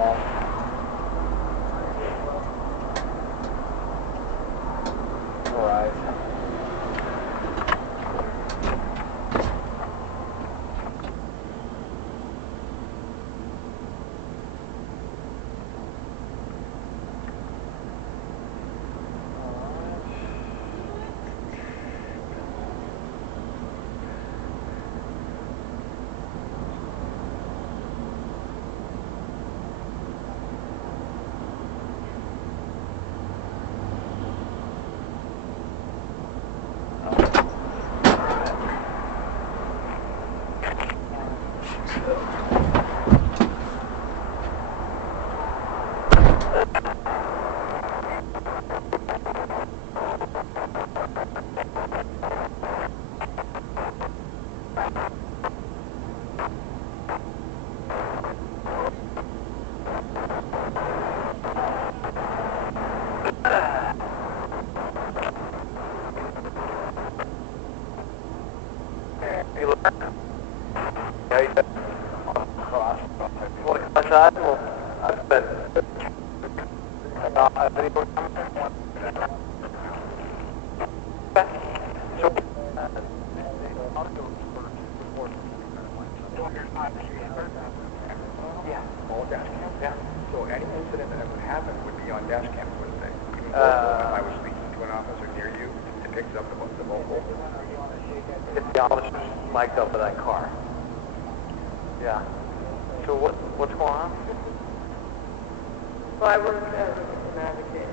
wall. All right. Outside? Well, I've been. Yeah. All dash cams? Yeah. So any incident that would happen would be on dash cams, wouldn't they? If I was speaking to an officer near you, it picks up the vocal. If the officer's mic'd up with that car. Yeah. So what's going on? Well, I work as an advocate.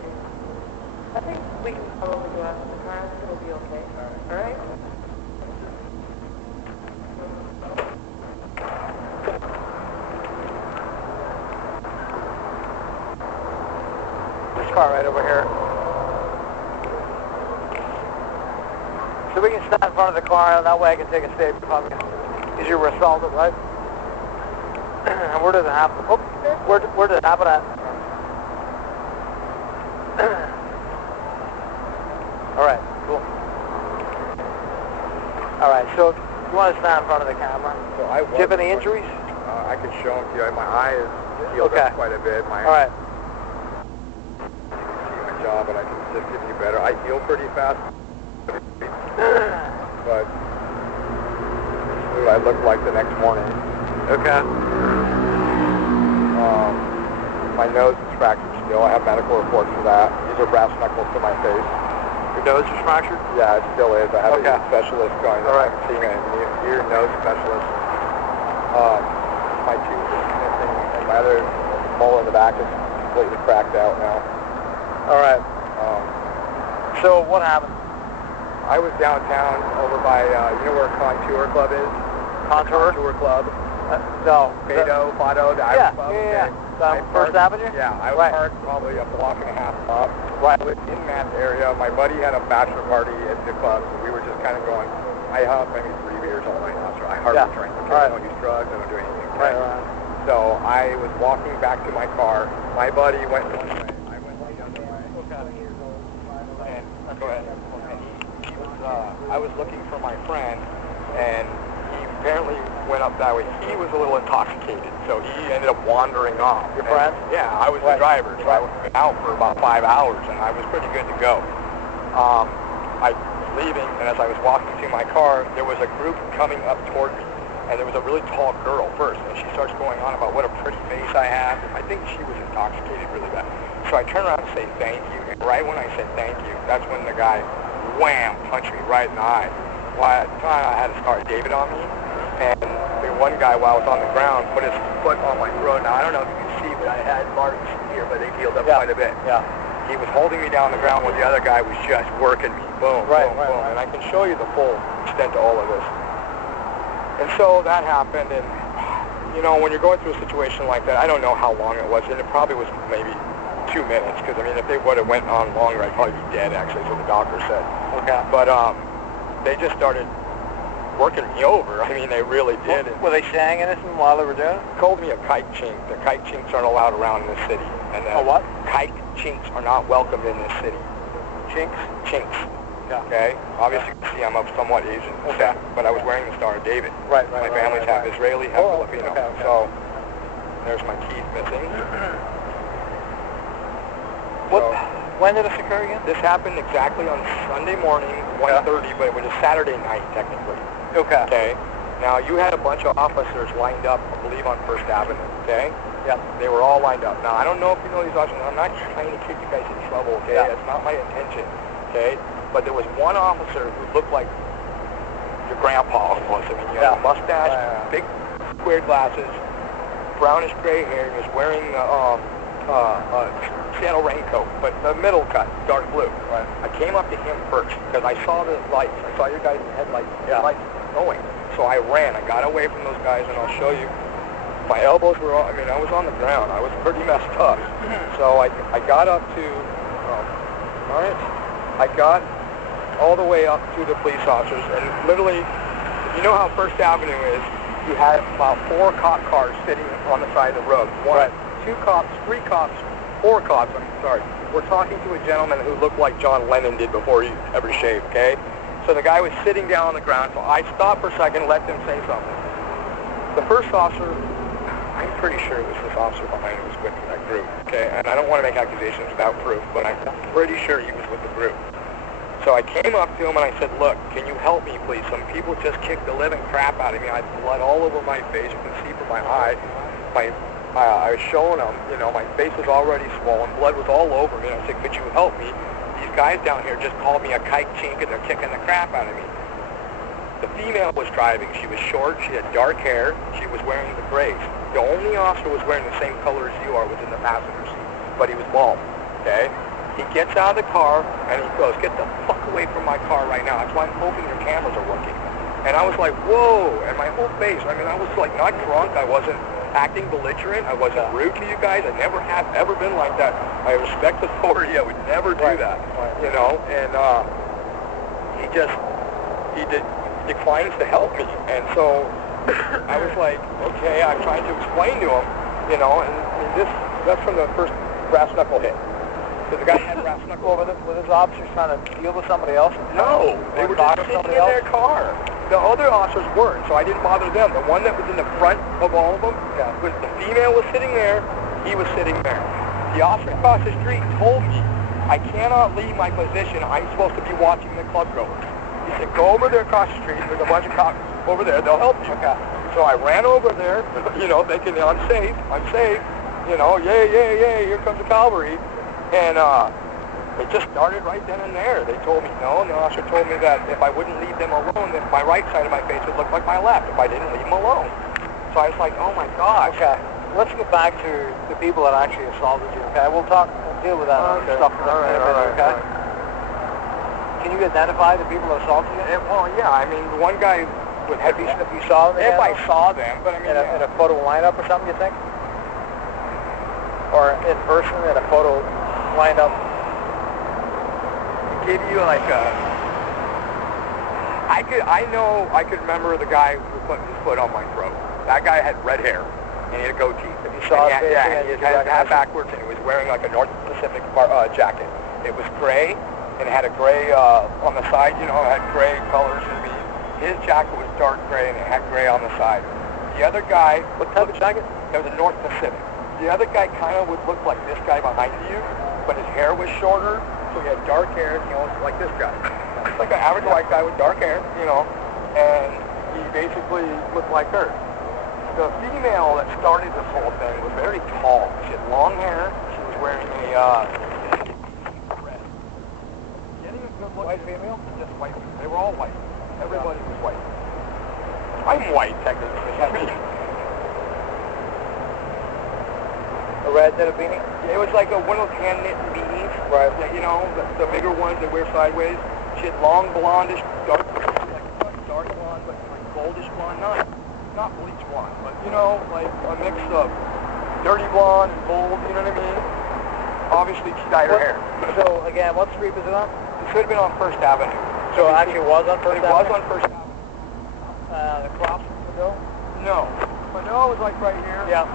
I think we can probably go after the car. It'll be okay. All right? This car right over here. So we can stand in front of the car, and that way I can take a statement from you. Because you were assaulted, right? And where did it happen? Oh, where did it happen at? All right, cool. All right, so you want to stand in front of the camera? So Do you have any injuries? I can show them to you. My eye is healed up quite a bit. All right. My job, and I can just give you better. I heal pretty fast, but this is what I look like the next morning. Okay. My nose is fractured still. I have medical reports for that. These are brass knuckles to my face. Your nose is fractured? Yeah, it still is. I have a specialist going. All right. I'm seeing an ear nose specialist. My tooth is missing, and my other mole in the back is completely cracked out now. All right. So what happened? I was downtown over by, you know where Contour Club is? Contour? Contour Club. No. Fado, the Irish Club. Yeah. I First Avenue? Yeah, I was parked probably a block and a half up. Right. In that area, my buddy had a bachelor party at the club, so we were just kind of going, I have maybe 3 beers all night. I hardly drink. Okay? I don't use drugs, I don't do anything. Okay? Right. So I was walking back to my car. My buddy went one way. I went the other way. And, go ahead. And I was looking for my friend, and he apparently went up that way. He was a little intoxicated, so he ended up wandering off. Your friend? Yeah, I was the driver, so I was out for about 5 hours, and I was pretty good to go. I was leaving, and as I was walking to my car, there was a group coming up toward me, and there was a really tall girl first, and she starts going on about what a pretty face I have. I think she was intoxicated really bad. So I turn around and say thank you, and right when I said thank you, that's when the guy, wham, punched me right in the eye. Well, at the time, I had a Star David on me, and the one guy, while I was on the ground, put his foot on my throat. Now, I don't know if you can see, but I had marks here, but they healed up quite a bit. Yeah. He was holding me down on the ground while the other guy was just working me. Boom, boom, boom. And I can show you the full extent of all of this. And so that happened, and, you know, when you're going through a situation like that, I don't know how long it was, and it probably was maybe 2 minutes, because, I mean, if they would have went on longer, I'd probably be dead, actually, is what the doctor said. Okay. But, they just started working me over. I mean, they really did. Were they saying anything while they were doing it? They called me a kite chink. The kite chinks aren't allowed around in this city. And a what? Kite chinks are not welcomed in this city. Chinks? Chinks. Yeah. Okay? Obviously, you can see I'm of somewhat Asian descent, but I was wearing the Star of David. Right. My family's half Israeli, half Filipino. Okay. So There's my teeth missing. When did this occur again? This happened exactly on Sunday morning, 1:30, but it was a Saturday night, technically. Okay. Okay? Now, you had a bunch of officers lined up, I believe, on First Avenue, okay? Yeah. They were all lined up. Now, I don't know if you know these officers. I'm not trying to get you guys in trouble, okay? Yeah. That's not my intention, okay? But there was one officer who looked like your grandpa almost. I mean, he had a mustache, big square glasses, brownish gray hair. He was wearing a Seattle raincoat, but the middle cut, dark blue. Right. I came up to him first because I saw the lights. I saw your guys' headlights, lights going. So I ran. I got away from those guys, and I'll show you. My elbows were on, I was on the ground. I was pretty messed up. So I got up to, all right, I got all the way up to the police officers, and literally, you know how First Avenue is, you had about 4 cop cars sitting on the side of the road. One, 2 cops, 3 cops, 4 cops, I'm sorry. We're talking to a gentleman who looked like John Lennon did before he ever shaved, okay? So the guy was sitting down on the ground, so I stopped for a second and let them say something. The first officer, I'm pretty sure it was this officer behind who was with that group, okay? And I don't want to make accusations without proof, but I'm pretty sure he was with the group. So I came up to him and I said, look, can you help me, please? Some people just kicked the living crap out of me. I had blood all over my face. You can see from my eye. I was showing them, my face was already swollen. Blood was all over me. And I said, could you help me? These guys down here just called me a kike chink and they're kicking the crap out of me. The female was driving. She was short. She had dark hair. She was wearing the grays. The only officer was wearing the same color as you are was in the passenger seat, but he was bald, okay? He gets out of the car, and he goes, get the fuck away from my car right now. That's why I'm hoping your cameras are working. And I was like, whoa, and my whole face, I was like not drunk. I wasn't acting belligerent. I wasn't rude to you guys. I never have ever been like that. I respect authority. I would never do that, and he declines to help me. And so I was like, okay, I'm trying to explain to him, and that's from the first brass knuckle hit. So the guy had brass knuckle. Were his officers trying to deal with somebody else? No, they were just sitting in their car. The other officers weren't, so I didn't bother them. The one that was in the front of all of them, was the female was sitting there, he was sitting there. The officer across the street told me, I cannot leave my position. I'm supposed to be watching the club goers. He said, go over there across the street. There's a bunch of cops over there. They'll help you. Okay. So I ran over there, thinking I'm safe. Yay, here comes the cavalry. And it just started right then and there. They told me no, and the officer told me that if I wouldn't leave them alone, then my right side of my face would look like my left if I didn't leave them alone. So I was like, oh my gosh. Okay. Let's get back to the people that actually assaulted you, okay? We'll deal with that stuff in a minute, okay? Can you identify the people that assaulted you? The one guy would have if you saw them? If I saw them, but in a photo lineup or something, you think? Or in person in a photo lineup? Give you like I could remember the guy who put his foot on my throat. That guy had red hair and he had a goatee. If you saw it, and he had his hat backwards and he was wearing like a North Pacific jacket. It was gray and it had a gray on the side, it had gray colors and his jacket was dark gray and it had gray on the side. The other guy, what type of jacket? It was a North Pacific. The other guy kind of would look like this guy behind you, but his hair was shorter. So he had dark hair, like this guy. Like an average white guy with dark hair, and he basically looked like her. The female that started this whole thing was very tall. She had long hair. She was wearing a red. Getting a good look. White female? Just white. They were all white. Everybody was white. I'm white, technically. A red knit beanie? It was like one of those hand-knit beanies. Right. The bigger ones they wear sideways. She had long blondish, dark blonde, but like goldish blonde, not bleach blonde, but like a mix of dirty blonde and gold, you know what I mean? Obviously she dyed her hair. So again, what street was it on? It should have been on First Avenue. So it actually was on First Avenue? It was on First Avenue. Across Mano? No. Mano was like right here. Yeah.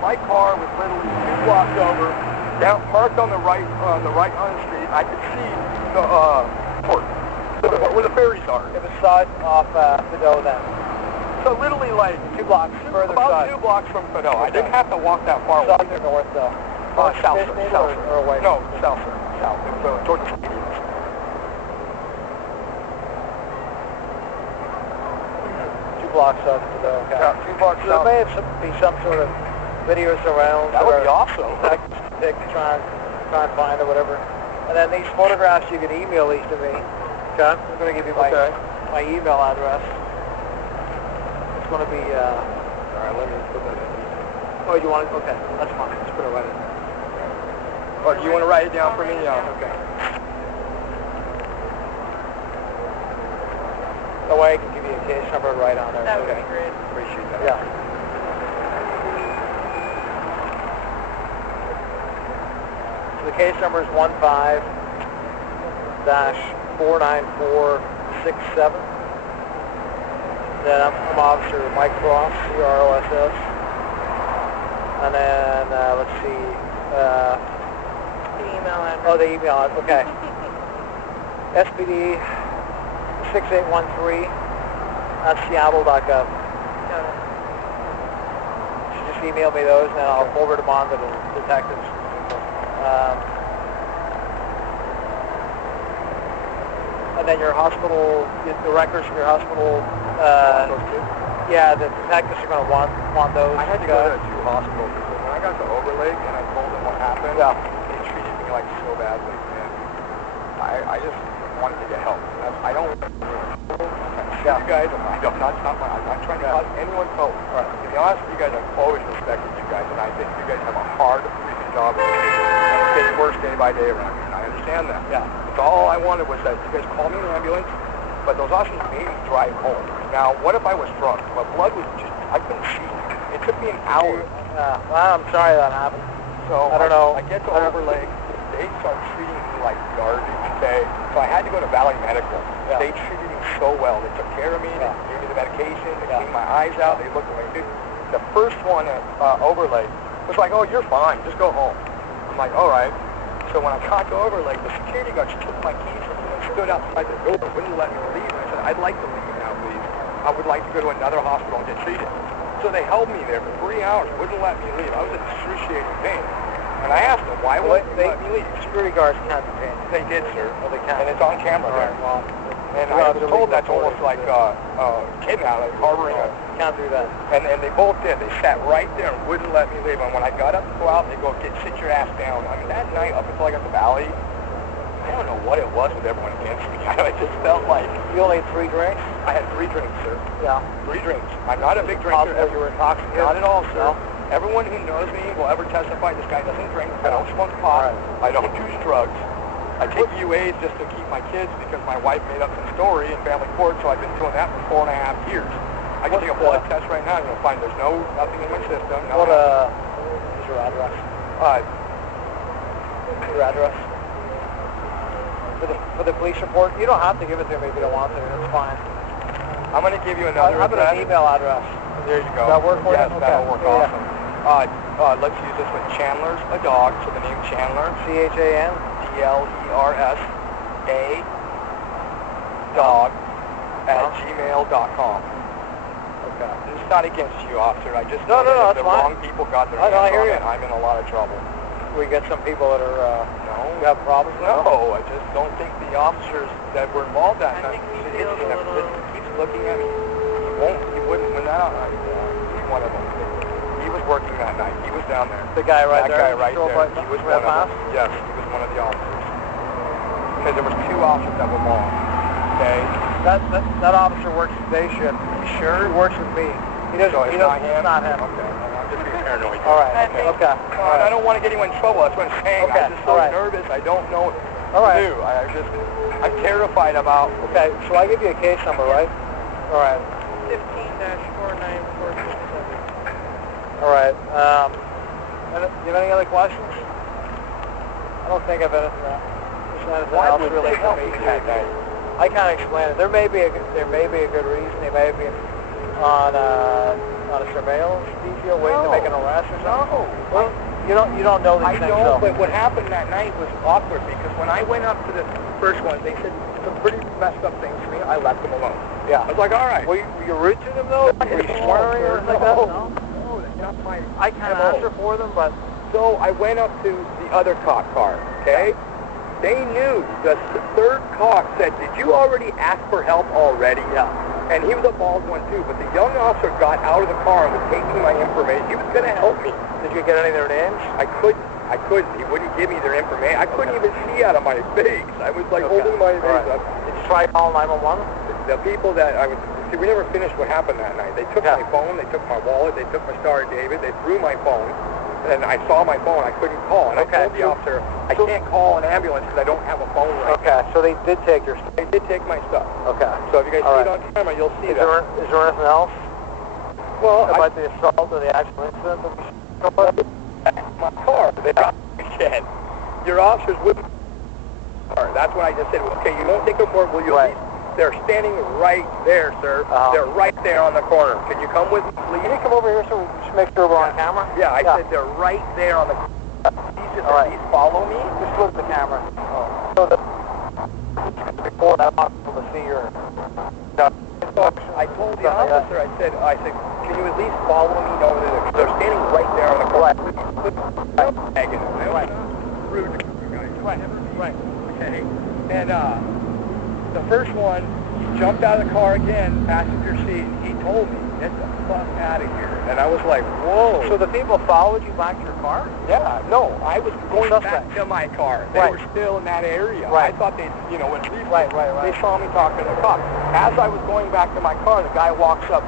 My car was literally 2 blocks over, down parked on the right on the street. I could see the port, where the ferries are. It was side off Fido then. So literally like 2 blocks further about south. 2 blocks from. No, I didn't have to walk that far. South or north though? South, or away? No, south, sir. South. It was toward the stadiums. 2 blocks south of the, okay. Yeah, 2 blocks So south. there may be some sort of videos around. That would be awesome. Try and find or whatever. And then these photographs, you can email these to me. Okay. I'm going to give you my email address. It's going to be. All right, let me put that in. Oh, you want it? Okay, that's fine. Just put it right in. Oh, do you want to write it down for me? Yeah. Okay. That way I can give you a case number right on there. That would be great. Appreciate that. Yeah. So the case number is 15-49467. Then I'm Officer Mike Cross, CROSS. And then, let's see, The email address. oh, the email, okay. SPD 6813 at seattle.gov. Got it. So just email me those and then I'll forward them on to the detectives. And then your hospital, the records from your hospital, yeah, the detectives are going to want those. I had to go to 2 hospitals because when I got to Overlake and I told them what happened, they treated me like so badly, and I just wanted to get help. I don't. You guys, I'm not trying to cause anyone trouble. To be honest with you guys, I've always respected you guys, and I think you guys have a hard freaking job, and it gets worse day by day around here, and I understand that. Yeah. So all I wanted was that you guys call me an ambulance, but those officers made me drive home. Now, what if I was drunk? My blood was just, I couldn't see. It took me an hour. Well, I'm sorry that happened. So I don't know. I get to Overlake, they start treating me like garbage, okay? So I had to go to Valley Medical. Yeah. They treated me so well. They took care of me, they gave me the medication, they cleaned my eyes out, they looked at my food. The first one at Overlake was like, oh, you're fine, just go home. I'm like, all right. So when I got to Overlake, the security guards took my keys from me and stood outside the door, wouldn't let me leave. And I said, I'd like to leave now, please. I would like to go to another hospital and get treated. So they held me there for 3 hours, wouldn't let me leave. I was in excruciating pain. And I asked them, why wouldn't you let me leave? Security guards can't detain you. They did, sir. Oh, they can. And it's on camera there. Well, and I was told that's almost like kidnapping, like harboring a... Can't do that. And they both did. They sat right there and wouldn't let me leave. And when I got up to go out, they go, sit your ass down. I mean, that night up until I got to the Valley, I don't know what it was with everyone against me. I just felt like... You only had 3 drinks? I had 3 drinks, sir. Yeah. 3 drinks. I'm not a big drinker. You were intoxicated? Not at all, sir. No? Everyone who knows me will ever testify this guy doesn't drink. I don't smoke pot. I don't do drugs. I take UAs just to keep my kids because my wife made up some story in family court, so I've been doing that for 4.5 years. I can take a blood test right now and you'll find there's nothing in my system. What is your address? Your address? For the police report? You don't have to give it to me if you don't want to. It's fine. I'm going to give you another How about address. an email address? There you go. Does that work for you? Yes, that'll work awesome. Let's use this one. Chandler's a dog, so the name Chandler. CHAN? DLERS A dog at gmail.com. Okay. This is not against you, officer. I just No, know that if that's the fine. wrong people got their I hands hear on you. it, I'm in a lot of trouble. We get some people that are, No. you have problems with? No, I just don't think the officers that were involved that I night. think he feels a little... Keeps looking at me. He wouldn't, when that, he's one of them. He was working that night. He was down there. The guy right there? That guy right Still there. right He was red one of them. mask? Yes, he was one of the officers. Because there was 2 officers that were wrong. Okay? That officer works day shift. You sure? He works with me. He doesn't, So it's not him? It's not him. Okay. I'm just being paranoid. All right. Okay. Okay. I don't want to get anyone in trouble. That's what I'm saying. Okay. I'm just so nervous. I don't know what All right. to do. I'm terrified about... Okay, so I give you a case number, right? All right. 15-49467. All right. Do you have any other questions? I don't think of anything else related to me. I can't explain it. There may be a good reason. They may have been on a surveillance detail waiting to make an arrest or something. No. Well, you don't know these things. I don't. But what happened that night was awkward because when I went up to the first one, they said some pretty messed up things to me. I left them alone. Yeah. I was like, all right. Were you rude to them, though? Were you swearing or anything like that? No? No, that's not my... I kind of answer for them, but... So I went up to the other cop car, okay? They knew. The third cop said, did you already ask for help already? Yeah. And he was a bald one, too. But the young officer got out of the car and was taking my information. He was going to help me. Did you get any of their names? I couldn't. He wouldn't give me their information. I couldn't even see out of my face. I was like holding my face up. Did you try calling 911? The people that I was... See, we never finished what happened that night. They took my phone, they took my wallet, they took my Star of David, they threw my phone. And I saw my phone, I couldn't call. And I told the officer, I can't call an ambulance because I don't have a phone right now. So they did take your stuff? They did take my stuff. Okay. So if you guys see it on camera, you'll see that. Is there anything else? Well, about the assault or the actual incident that we should go about? My car, they got me again. Your officers wouldn't. That's what I just said. Okay, you won't take a report, will you? They're standing right there, sir. They're right there on the corner. Can you come with me, please? Can you come over here so we just make sure we're on camera? Yeah, I said they're right there on the corner. Please just please follow me. Just look at the camera. So that before that possible to see your... I told the officer, I said, can you at least follow me over there? Because they're standing right there on the corner. Rude to you guys. Right. Okay. And, the first one, he jumped out of the car again, passenger seat, and he told me, get the fuck out of here. And I was like, whoa. So the people followed you back to your car? Yeah, no, I was going back to my car. They were still in that area. I thought they, at least they saw me talking to the cop. As I was going back to my car, the guy walks up,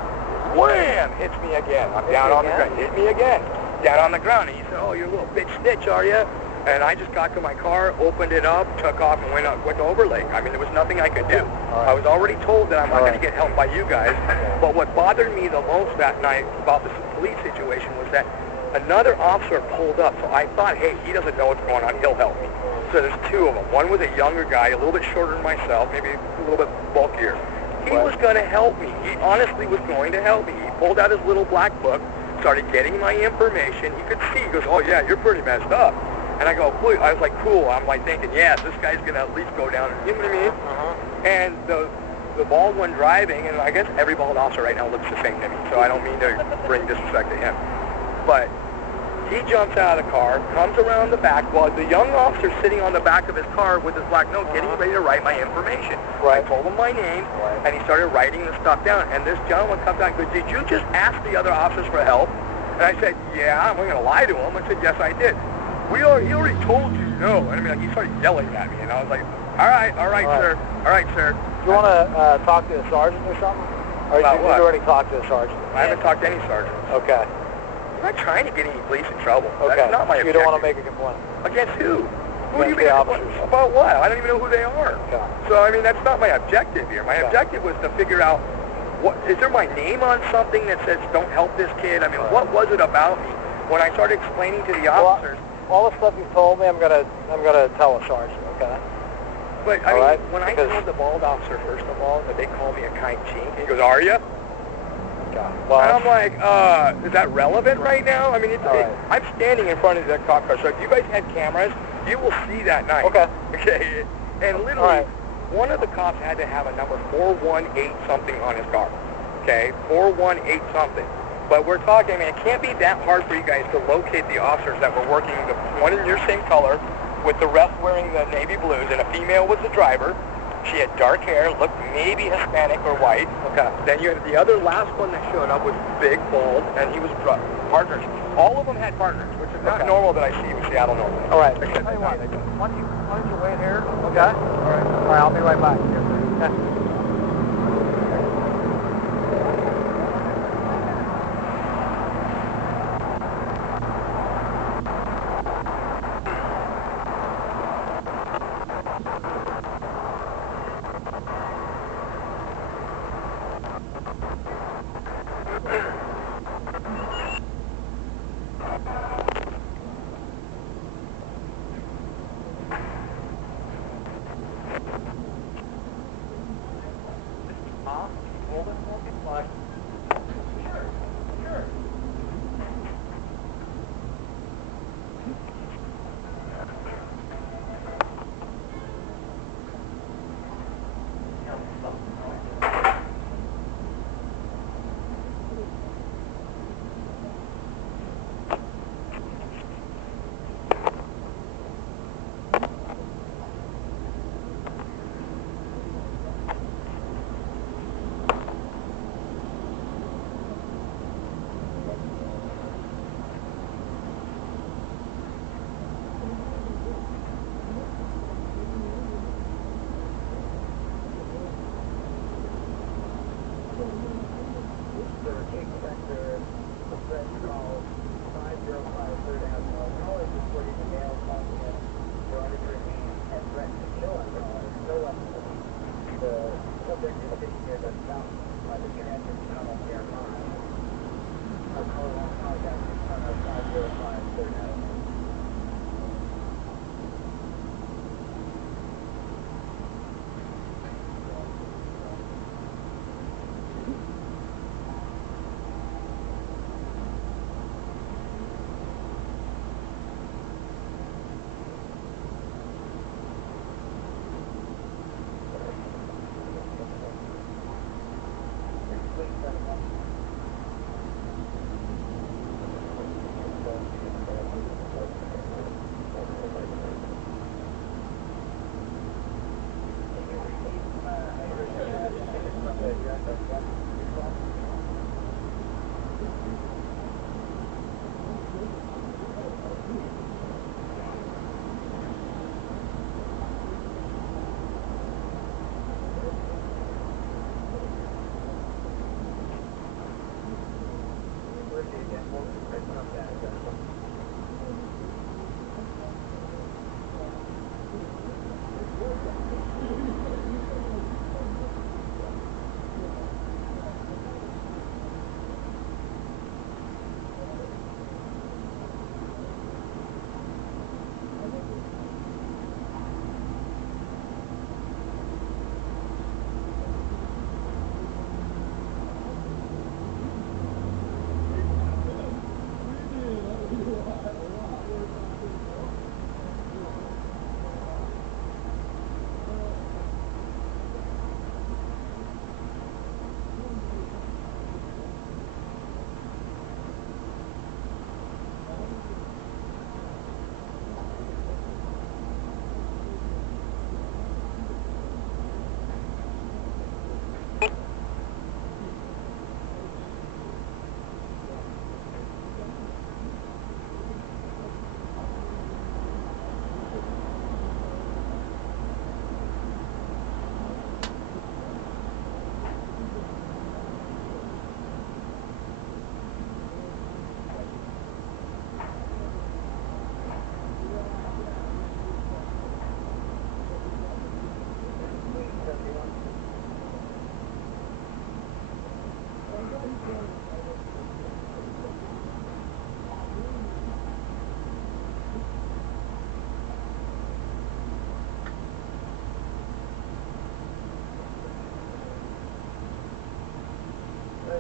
wham, hits me again. I'm down on the ground. Hit me again. Down on the ground. And he said, oh, you're a little bitch snitch, are you? And I just got to my car, opened it up, took off, and went to Overlake. I mean, there was nothing I could do. I was already told that I'm not going to get help by you guys. But what bothered me the most that night about this police situation was that another officer pulled up. So I thought, hey, he doesn't know what's going on. He'll help me. So there's two of them. One was a younger guy, a little bit shorter than myself, maybe a little bit bulkier. He was going to help me. He honestly was going to help me. He pulled out his little black book, started getting my information. He could see. He goes, oh, yeah, you're pretty messed up. And I go, I was like, cool. I'm like thinking, yeah, this guy's going to at least go down. You know what I mean? And the bald one driving, and I guess every bald officer right now looks the same to me, so I don't mean to bring disrespect to him. But he jumps out of the car, comes around the back, while the young officer sitting on the back of his car with his black note, getting ready to write my information. I told him my name, and he started writing the stuff down. And this gentleman comes out and goes, did you just ask the other officers for help? And I said, yeah, I'm not going to lie to him. I said, yes, I did. He already told you no. And I mean, like, he started yelling at me, and I was like, all right, sir. All right, sir. Do you want to talk to the sergeant or something? Or about you already talked to the sergeant? I haven't talked to any sergeant. Okay. I'm not trying to get any police in trouble. Okay. That's not my objective. You don't want to make a complaint? Against who? Who do you mean? About what? I don't even know who they are. Okay. So, I mean, that's not my objective here. My objective was to figure out, is there my name on something that says, don't help this kid? I mean, what was it about me? When I started explaining to the officers... all the stuff you told me, I'm gonna tell a sergeant, okay? But, I mean, when I told the bald officer, first of all, that they call me a kind chink, he goes, are you? Well, and I'm like, is that relevant right now? I mean, I'm standing in front of the cop car, so if you guys had cameras, you will see that night. Okay. Okay. And literally, one of the cops had to have a number 418 something on his car. Okay, 418 something. But we're talking, I mean, it can't be that hard for you guys to locate the officers that were working, the one in your same color, with the rest wearing the navy blues, and a female was the driver. She had dark hair, looked maybe Hispanic or white. Okay. Then you had the other last one that showed up was big, bald, and he was partners. All of them had partners, which is not normal that I see in Seattle normally. All right. Why don't you wait here? Okay. All right, I'll be right back. Okay.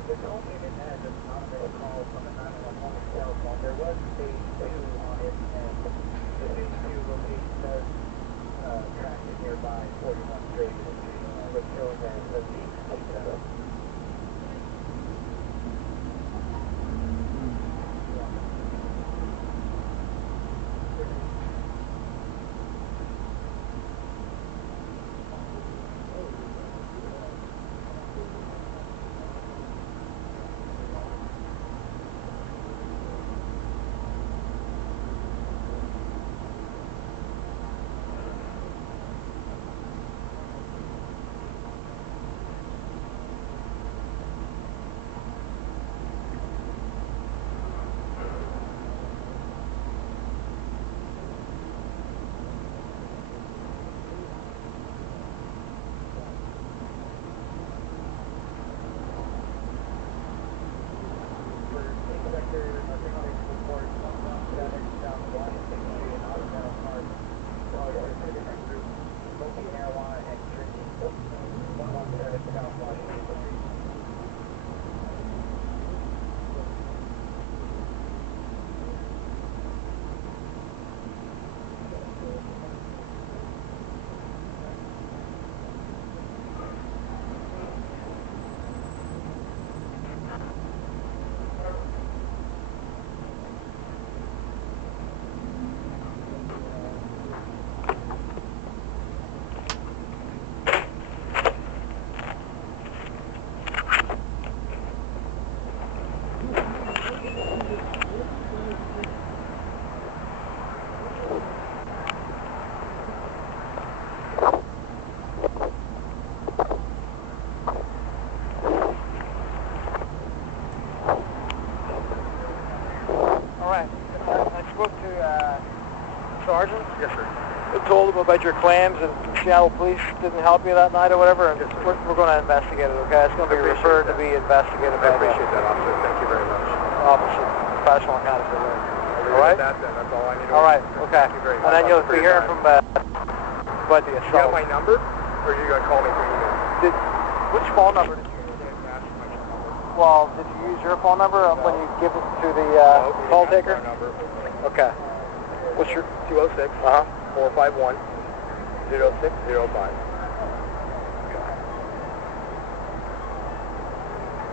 The call unit has an automated call from a 911 cell phone. There was stage 2 on it, and the stage 2 location does track it nearby 41 Street, which shows as the lead setup. Sergeant? Yes, sir. You told them about your claims and Seattle police didn't help you that night or whatever, and yes, we're going to investigate it, okay? It's going to be referred to be investigated by I appreciate that, officer. Thank you very much. Officer, professional accountants. All right? That's all I need to All right, okay. Thank you very much. And then you'll be hearing from the Do you have my number, or are you going to call me through email? Which phone number did you use? Well, did you use your phone number when you give it to the call taker? Number. Okay. What's your 206 451 0605.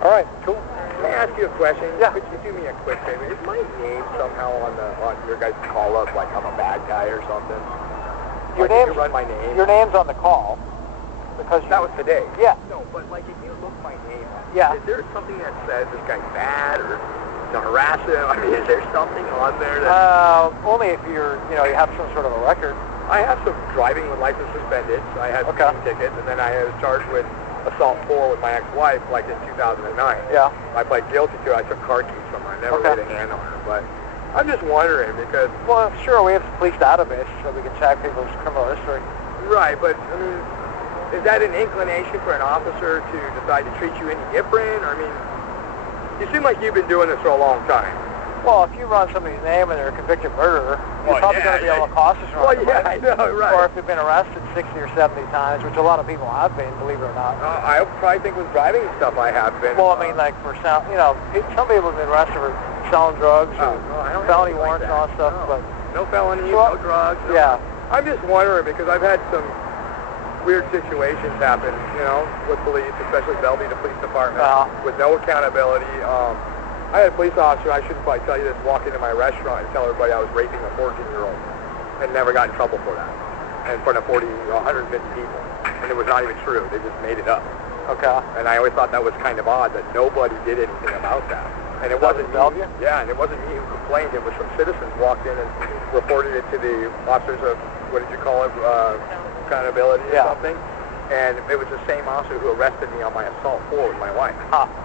All right, cool. Can I ask you a question? Yeah. Could you do me a quick favor? Is my name somehow on your guys' call up like I'm a bad guy or something? Your like, name. you run my name. Your name's on the call because that was today. Yeah. No, but like if you look my name up, yeah. Is there something that says this guy's bad or to harass him? I mean, is there something on there that? Only if you have some sort of a record. I have some driving with license suspended. I had speeding tickets, and then I was charged with assault 4 with my ex-wife, like in 2009. Yeah. I pled guilty to it. I took car keys from her. I never laid a hand on her, but I'm just wondering because... Well, sure, we have the police database so we can check people's criminal history. Right, but, I mean, is that an inclination for an officer to decide to treat you any different? I mean, you seem like you've been doing this for a long time. Well, if you run somebody's name and they're a convicted murderer, you're probably going to be able to cost us Well, yeah, I know, right. Or if you've been arrested 60 or 70 times, which a lot of people have been, believe it or not. I probably think with driving stuff I have been. Well, I mean, like for some people have been arrested for selling drugs or felony warrants and all that stuff. No. But no felonies, no drugs. No. Yeah. I'm just wondering because I've had some weird situations happen, with police, especially Bellevue, the police department, with no accountability. I had a police officer, I shouldn't probably tell you this, walk into my restaurant and tell everybody I was raping a 14-year-old and never got in trouble for that in front of 150 people. And it was not even true. They just made it up. Okay. And I always thought that was kind of odd that nobody did anything about that. And it wasn't me. Yeah, and it wasn't me who complained. It was some citizens walked in and reported it to the officers of, what did you call it, accountability or something. And it was the same officer who arrested me on my assault 4 with my wife.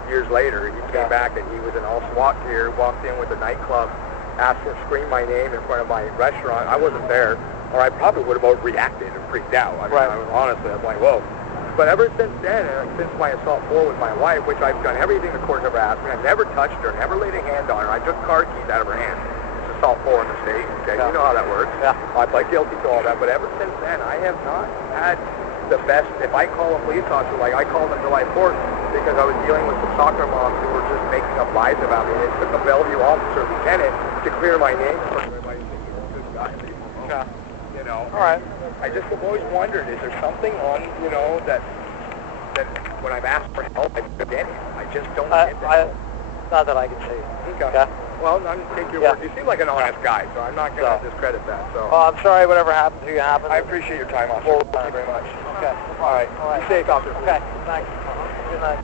Years later, he came back and he was in all SWAT gear, walked in with a nightclub, asked him to scream my name in front of my restaurant. I wasn't there, or I probably would have reacted and freaked out. I mean, honestly, I was like, whoa. But ever since then, since my assault 4 with my wife, which I've done everything the court's ever asked me, I never touched her, never laid a hand on her. I took car keys out of her hand. It's assault 4 in the state, okay? You know how that works. Yeah. I pled guilty to all that, but ever since then, I have not had the best. If I call a police officer, like I called them July 4th because I was dealing with some soccer moms who were just making up lies about me. It took a Bellevue officer, lieutenant, to clear my name for everybody thinking he was a good guy. Okay. All right. I just have always wondered, is there something on, that when I've asked for help, I don't get it. I just don't get that. Not that I can see. Okay. Well, I'm going to take your word. You seem like an honest guy, so I'm not going to discredit that. So. Well, I'm sorry whatever happened to you happened. I appreciate your time, officer. Thank you very much. Okay. All right. Be safe, officer. Okay. Thanks. Good night.